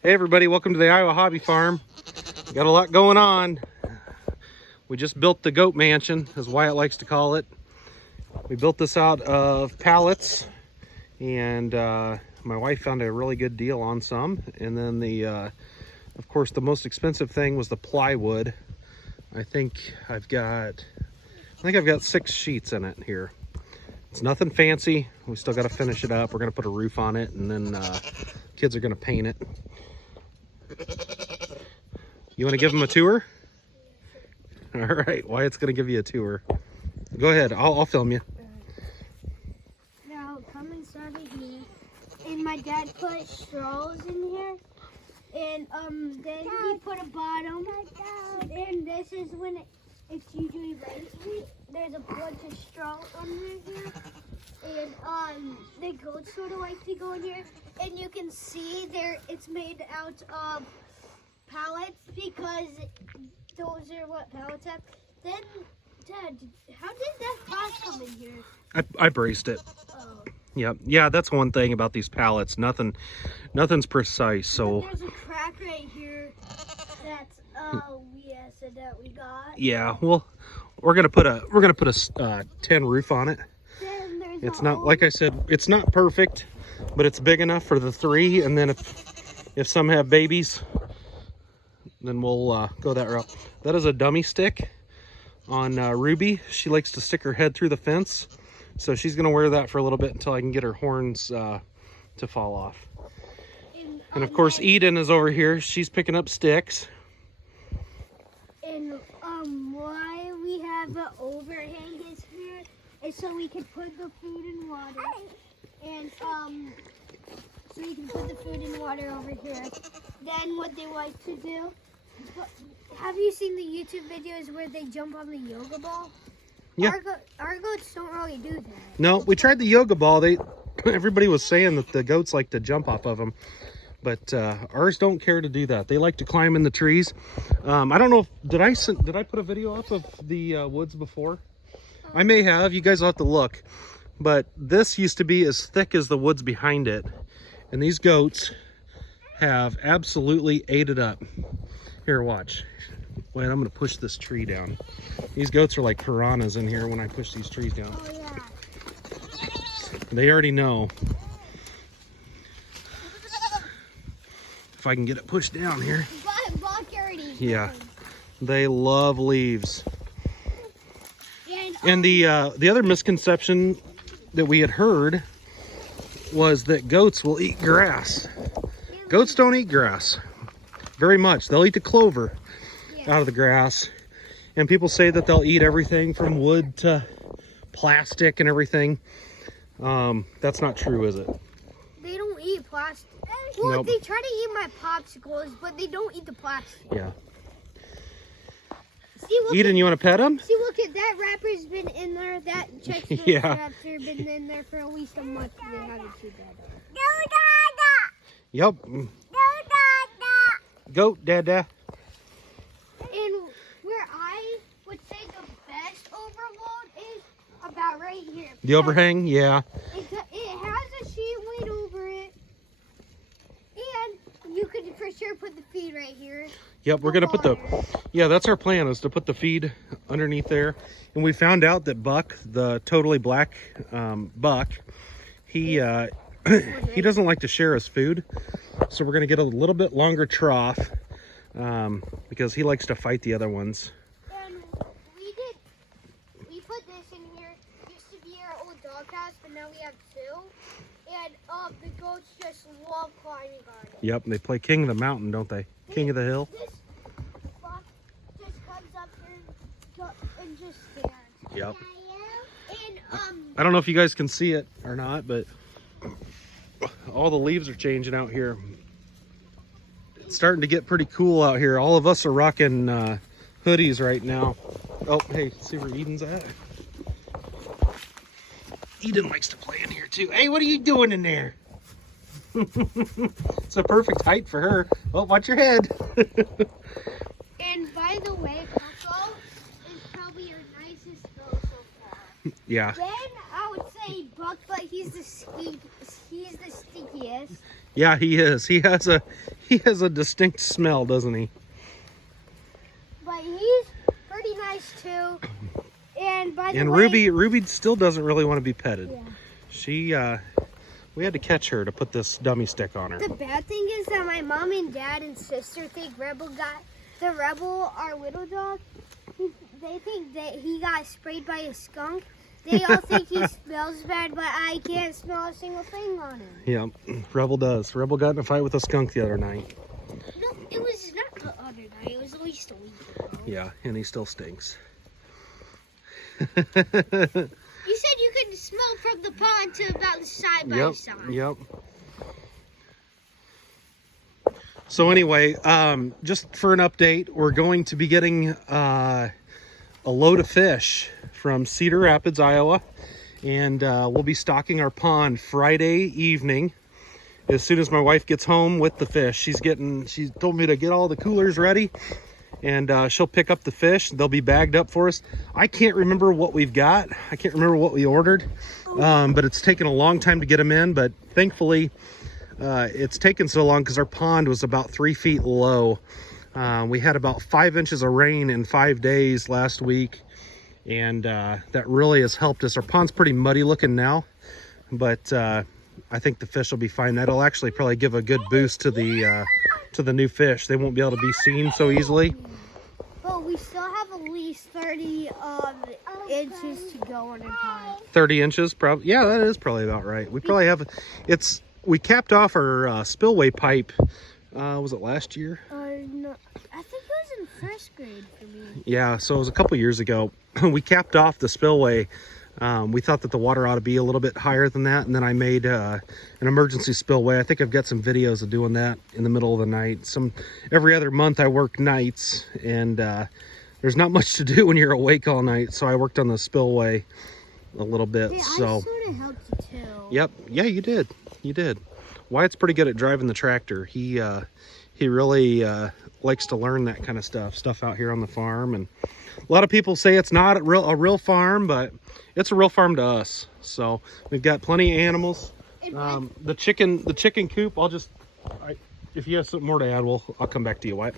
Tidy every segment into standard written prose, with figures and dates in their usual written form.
Hey everybody, welcome to the Iowa Hobby Farm. Got a lot going on. We just built the goat mansion, as Wyatt likes to call it. We built this out of pallets, and my wife found a really good deal on some. And then of course, the most expensive thing was the plywood. I think I've got 6 sheets in it here. It's nothing fancy. We still got to finish it up. We're gonna put a roof on it, and then kids are gonna paint it. You want to give them a tour? All right, Wyatt's gonna give you a tour. Go ahead, I'll film you. Now, coming started here, and my dad put straws in here, and then he put a bottom, and this is when it's usually rainy. There's a bunch of straw under here, and the goats sort of like to go in here, and you can see there it's made out of pallets because those are what pallets have. Then, Dad, how did that cross come in here? I braced it. Oh. Yep. Yeah, that's one thing about these pallets. Nothing's precise. So there's a crack right here. That's that we got. yeah, well, we're gonna put a tin roof on it. Then there's It's not, like I said, it's not perfect, but it's big enough for the 3. And then if some have babies, then we'll go that route. That is a dummy stick on Ruby. She likes to stick her head through the fence, so she's gonna wear that for a little bit until I can get her horns to fall off. And of course, Eden is over here. She's picking up sticks. And why we have an overhang is here is so we can put the food and water. And so we can put the food and water over here. Then what they like to do. Have you seen the YouTube videos where they jump on the yoga ball? Yeah. Our goats don't really do that. No, we tried the yoga ball. Everybody was saying that the goats like to jump off of them, but ours don't care to do that. They like to climb in the trees. I don't know did I put a video up of the woods before? I may have. You guys will have to look. But this used to be as thick as the woods behind it, and these goats have absolutely ate it up. Here, watch. Wait, I'm gonna push this tree down. These goats are like piranhas in here when I push these trees down. Oh, yeah. They already know. If I can get it pushed down here. Buck already. Yeah, they love leaves. And the other misconception that we had heard was that goats will eat grass. Goats don't eat grass very much. They'll eat the clover out of the grass. And people say that they'll eat everything from wood to plastic and everything. That's not true, is it? They don't eat plastic. Well, Nope. they try to eat my popsicles, but they don't eat the plastic. Yeah. See, Eden, you want to pet them? See, look at that wrapper's been in there. That chestnut Yeah. raptor been in there for at least a month. They haven't seen that. Yep. Goat dada. And where I would say the best overload is about right here. The overhang, yeah. It has a sheet weight over it. And you could for sure put the feed right here. Yep, we're gonna put that's our plan, is to put the feed underneath there. And we found out that Buck, the totally black buck, he doesn't like to share his food. So we're gonna get a little bit longer trough because he likes to fight the other ones. And we put this in here. It used to be our old doghouse, but now we have 2. And the goats just love climbing on it. Yep, they play King of the Mountain, don't they? King of the Hill. This buck just comes up here and just stares. Yep. And I don't know if you guys can see it or not, but all the leaves are changing out here. It's starting to get pretty cool out here. All of us are rocking hoodies right now. Oh, hey, see where Eden's at? Eden likes to play in here too. Hey, what are you doing in there? It's a perfect height for her. Oh, watch your head. And by the way, Bucko is probably your nicest goat so far. Yeah. Then I would say Buck, but he's the stinkiest. Yeah, he is. He has a distinct smell, doesn't he? But he's pretty nice too. And by the And way, Ruby still doesn't really want to be petted. yeah. She we had to catch her to put this dummy stick on her. The bad thing is that my mom and dad and sister think Rebel, our little dog, they think that he got sprayed by a skunk. They all think he smells bad, but I can't smell a single thing on him. Yeah, Rebel does. Rebel got in a fight with a skunk the other night. No, it was not the other night. It was at least a week ago. Yeah, and he still stinks. You said you could smell from the pond to about side by side. Yep. So anyway, just for an update, we're going to be getting a load of fish from Cedar Rapids, Iowa, and we'll be stocking our pond Friday evening. As soon as my wife gets home with the fish, she told me to get all the coolers ready, and she'll pick up the fish. They'll be bagged up for us. I can't remember what we've got. I can't remember what we ordered, but it's taken a long time to get them in. But thankfully, it's taken so long because our pond was about 3 feet low. We had about 5 inches of rain in 5 days last week, and that really has helped us. Our pond's pretty muddy looking now, but I think the fish will be fine. That'll actually probably give a good boost to the new fish. They won't be able to be seen so easily. But we still have at least 30 inches to go on our pond. 30 inches, probably. Yeah, that is probably about right. We probably have. We capped off our spillway pipe. Was it last year? No, I think it was in first grade for me. Yeah, so it was a couple years ago. We capped off the spillway. We thought that the water ought to be a little bit higher than that, and then I made an emergency spillway. I think I've got some videos of doing that in the middle of the night. Every other month I work nights, and there's not much to do when you're awake all night, so I worked on the spillway a little bit. Dude, so I sort of helped you too. Yep, yeah, you did. Wyatt's pretty good at driving the tractor. He really likes to learn that kind of stuff out here on the farm. And a lot of people say it's not a real farm, but it's a real farm to us. So we've got plenty of animals. The chicken coop, if you have something more to add, I'll come back to you, Wyatt.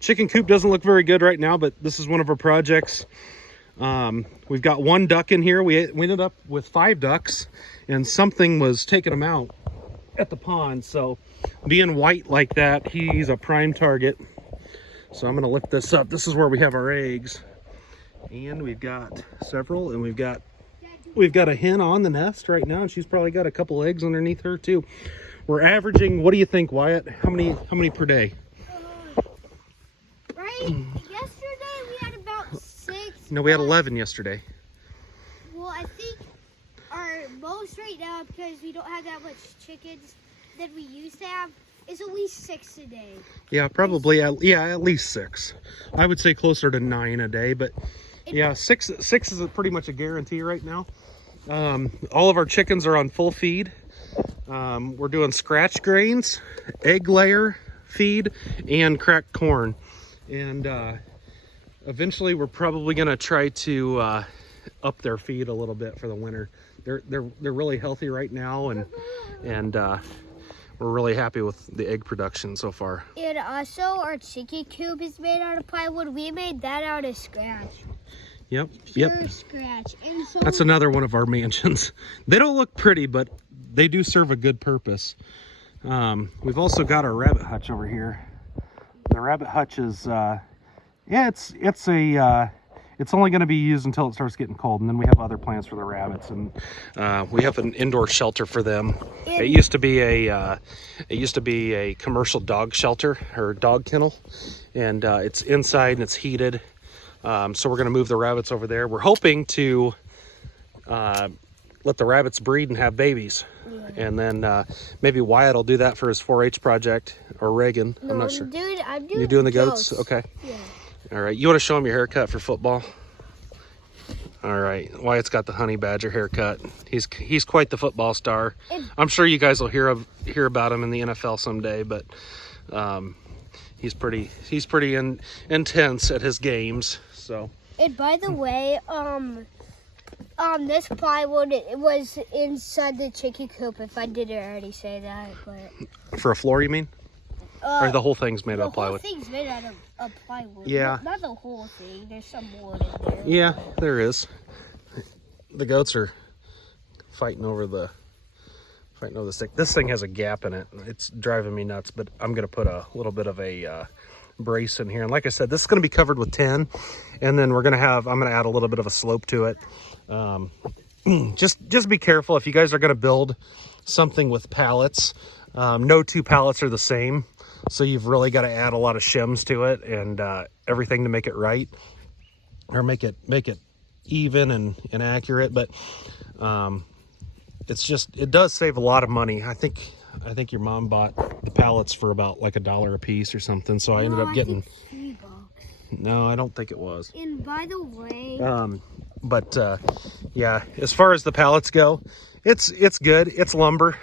Chicken coop doesn't look very good right now, but this is one of our projects. We've got 1 duck in here. We ended up with 5 ducks, and something was taking them out at the pond. So being white like that, he's a prime target. So I'm gonna lift this up. This is where we have our eggs, and we've got several, and we've got a hen on the nest right now, and she's probably got a couple eggs underneath her too. We're averaging, what do you think, Wyatt? How many per day? Yesterday we had about 6. No, we had 11 yesterday. Well, I think our most right now, because we don't have that much chickens that we used to have, is at least 6 a day. Yeah, probably. At least 6. I would say closer to 9 a day, but yeah, 6 is pretty much a guarantee right now. All of our chickens are on full feed. We're doing scratch grains, egg layer feed, and cracked corn. And eventually we're probably going to try to up their feed a little bit for the winter. They're really healthy right now, and we're really happy with the egg production so far. And also our chicken coop is made out of plywood. We made that out of scratch. Yep. Pure scratch. And so That's another one of our mansions. They don't look pretty, but they do serve a good purpose. We've also got our rabbit hutch over here. The rabbit hutch is, it's only going to be used until it starts getting cold, and then we have other plans for the rabbits, and we have an indoor shelter for them. It used to be a commercial dog shelter or dog kennel, and it's inside and it's heated. So we're going to move the rabbits over there. We're hoping to let the rabbits breed and have babies. Yeah. And then maybe Wyatt will do that for his 4-H project, or Reagan. No, I'm not sure. I'm doing You're doing the goats? Okay. Yeah. All right. You want to show him your haircut for football? All right. Wyatt's got the honey badger haircut. He's quite the football star. I'm sure you guys will hear about him in the NFL someday, but he's pretty intense at his games. So. And by the way, this plywood it was inside the chicken coop. If I didn't already say that, but For a floor, you mean? Or the whole thing's made out of plywood? The whole thing's made out of plywood. Yeah. Not the whole thing. There's some wood in there. Yeah, there is. The goats are fighting over the stick. This thing has a gap in it. It's driving me nuts, but I'm gonna put a little bit of a brace in here. And like I said, this is gonna be covered with tin, and then I'm gonna add a little bit of a slope to it. Just be careful if you guys are gonna build something with pallets. No two pallets are the same, so you've really got to add a lot of shims to it and everything to make it right, or make it even and accurate. But it does save a lot of money. I think your mom bought the pallets for about like $1 a piece or something, so I ended up getting $3. No, I don't think it was. And by the way, yeah, as far as the pallets go, it's good. It's lumber.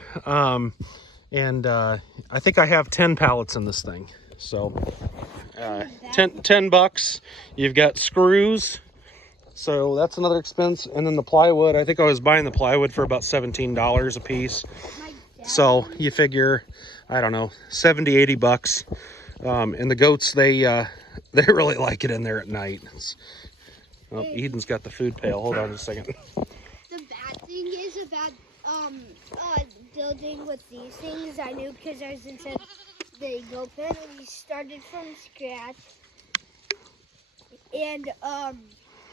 And I think I have 10 pallets in this thing. So $10. You've got screws. So that's another expense. And then the plywood, I think I was buying the plywood for about $17 a piece. So you figure, I don't know, 70, 80 bucks. And the goats, they really like it in there at night. Oh, Eden's got the food pail. Hold on just a second. The bad thing is about building with these things. I knew because I was inside the goat pen and we started from scratch. And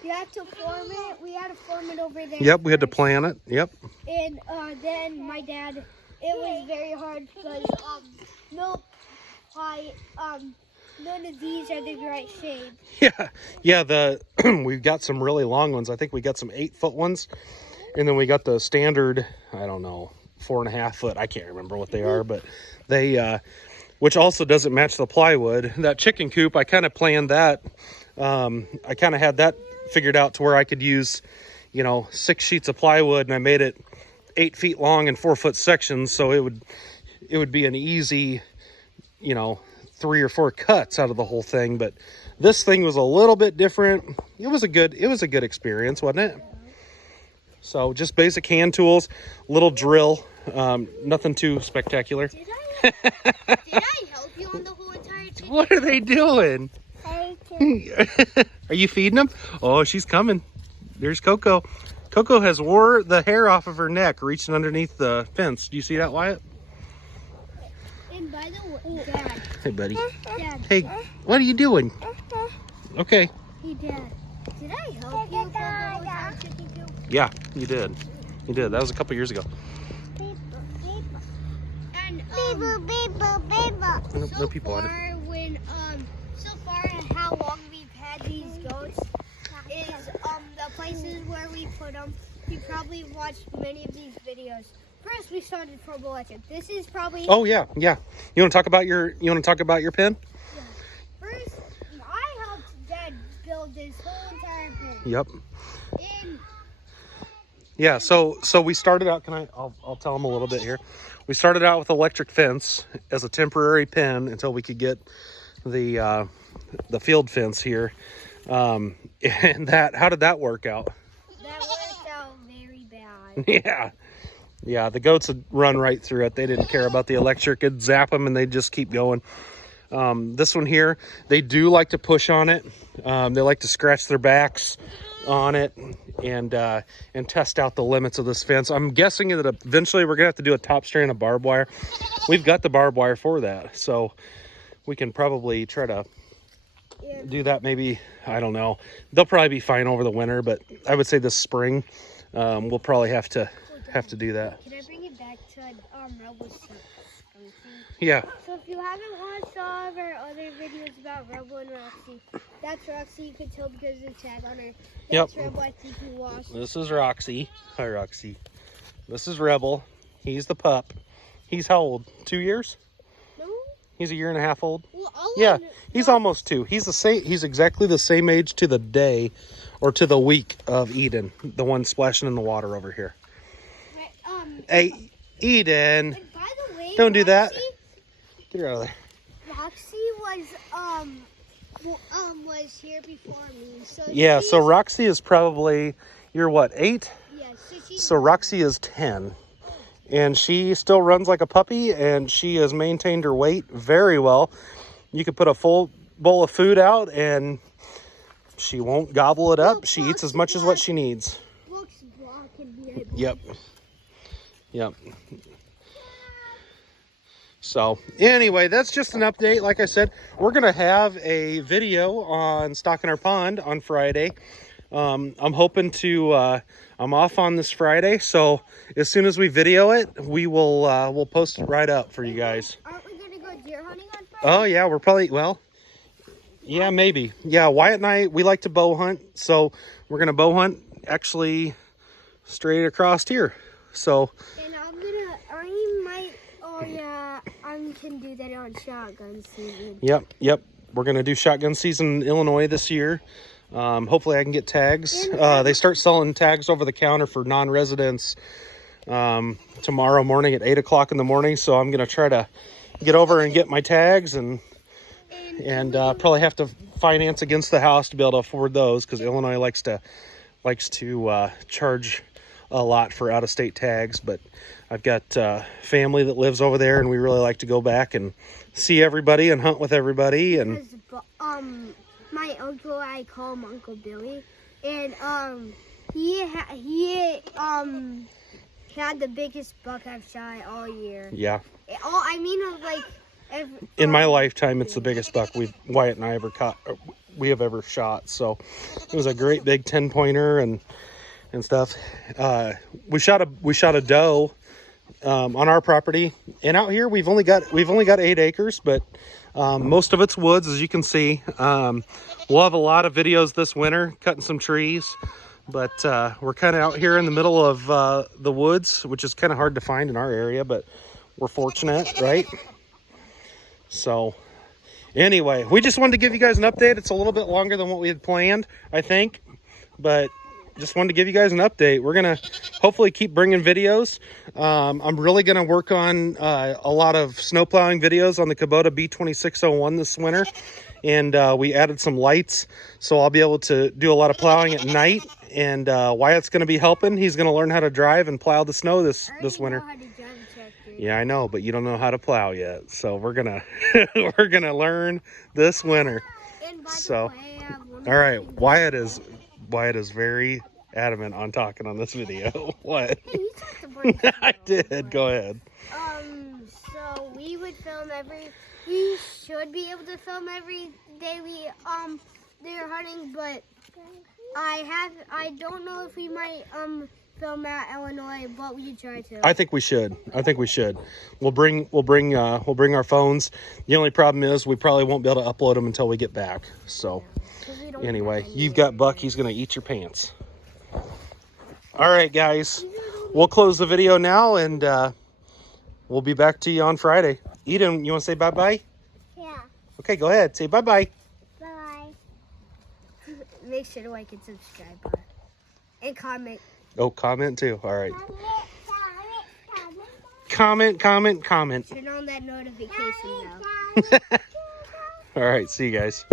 you have to form it. We had to form it over there. Yep, we had to plan it. Yep. And then my dad, it was very hard because none of these are the right shape. Yeah. We've got some really long ones. I think we got some 8-foot ones, and then we got the standard, I don't know, 4.5 foot. I can't remember what they are, but they, which also doesn't match the plywood. That chicken coop, I kind of planned that. I kind of had that figured out to where I could use, 6 sheets of plywood, and I made it 8 feet long in 4-foot sections, so it would be an easy, 3 or 4 cuts out of the whole thing. But this thing was a little bit different. It was a good experience, wasn't it? So just basic hand tools, little drill, nothing too spectacular. Did I help you on the whole entire chicken? What are they doing? Are you feeding them? Oh, she's coming. There's Coco. Coco has wore the hair off of her neck, reaching underneath the fence. Do you see that, Wyatt? And by the way, Dad. Hey, buddy. Dad. Hey, what are you doing? Okay. Hey, Dad. Did I help you build the whole entire chicken coop? Yeah, you did. You did. That was a couple years ago. And No people on it. So far, how long we've had these goats is the places where we put them. You probably watched many of these videos. First, we started from electric. This is probably. Oh yeah. You want to talk about your pen? Yeah. First, I helped Dad build this whole entire pen. Yep. And Yeah. So we started out. I'll tell them a little bit here. We started out with electric fence as a temporary pen until we could get the field fence here. And how did that work out? that worked out very bad. Yeah, the goats would run right through it. They didn't care about the electric. It'd zap them and they'd just keep going. This one here, they do like to push on it. They like to scratch their backs on it and test out the limits of this fence. I'm guessing that eventually we're gonna have to do a top strand of barbed wire. We've got the barbed wire for that, so we can probably try to do that. Maybe, I don't know. They'll probably be fine over the winter, but I would say this spring we'll probably have to do that. Can I bring it back to Rebel stuff? Yeah. So if you haven't watched all of our other videos about Rebel and Roxy, that's Roxy. You can tell because of the tag on her. That's Rebel, I think you watched. This is Roxy. Hi, Roxy. This is Rebel. He's the pup. He's how old? 2 years? No. He's 1.5 years old. Well, He's almost 2. He's the same. He's exactly the same age to the day, or to the week of Eden, the one splashing in the water over here. Hey, Eden. And by the way, Don't do that. Get her out of there. Roxy was here before me. So Yeah, so Roxy is probably, You're what, 8? Yeah, she's So Roxy is 10. And she still runs like a puppy, and she has maintained her weight very well. You could put a full bowl of food out, and she won't gobble it up. She eats as much as what she needs. looks block and be able. Yep. Yep. So anyway, that's just an update. Like I said, we're going to have a video on stocking our pond on Friday. I'm hoping to, I'm off on this Friday. So as soon as we video it, we'll post it right up for you guys. Aren't we going to go deer hunting on Friday? Oh yeah, we're probably, well, yeah, maybe. Yeah, Wyatt and I, we like to bow hunt. So we're going to bow hunt actually straight across here. So And I can do that on shotgun season. Yep. We're going to do shotgun season in Illinois this year. Hopefully I can get tags. They start selling tags over the counter for non-residents tomorrow morning at 8 o'clock in the morning. So I'm going to try to get over and get my tags and probably have to finance against the house to be able to afford those, because Illinois likes to charge a lot for out-of-state tags. But I've got family that lives over there, and we really like to go back and see everybody and hunt with everybody. And my uncle, I call him Uncle Billy, and he had the biggest buck I've shot all year. yeah, In my lifetime, it's the biggest buck Wyatt and I have ever shot. So it was a great big 10-pointer and stuff. We shot a doe on our property, and out here we've only got 8 acres, but most of it's woods, as you can see. We'll have a lot of videos this winter cutting some trees, but we're kind of out here in the middle of the woods, which is kind of hard to find in our area, but we're fortunate, right? So anyway, we just wanted to give you guys an update. It's a little bit longer than what we had planned, I think, but just wanted to give you guys an update. We're going to hopefully keep bringing videos. I'm really going to work on a lot of snow plowing videos on the Kubota B2601 this winter. And we added some lights, so I'll be able to do a lot of plowing at night. And Wyatt's going to be helping. He's going to learn how to drive and plow the snow this winter. Yeah, I know, but you don't know how to plow yet. So we're going to learn this winter. So, all right, Wyatt is very adamant on talking on this video. What? Hey, you talked about it. I did. Go ahead. So we should be able to film every day deer hunting, but I don't know if we might film at Illinois, but we could try to. I think we should. We'll bring our phones. The only problem is we probably won't be able to upload them until we get back. So anyway, you've got Buck. He's going to eat your pants. All right, guys. We'll close the video now, and we'll be back to you on Friday. Eden, you want to say bye-bye? Yeah. Okay, go ahead. Say bye-bye. Bye. Make sure to like and subscribe. And comment. Oh, comment too. All right. Comment. Turn on that notification bell. All right. See you guys.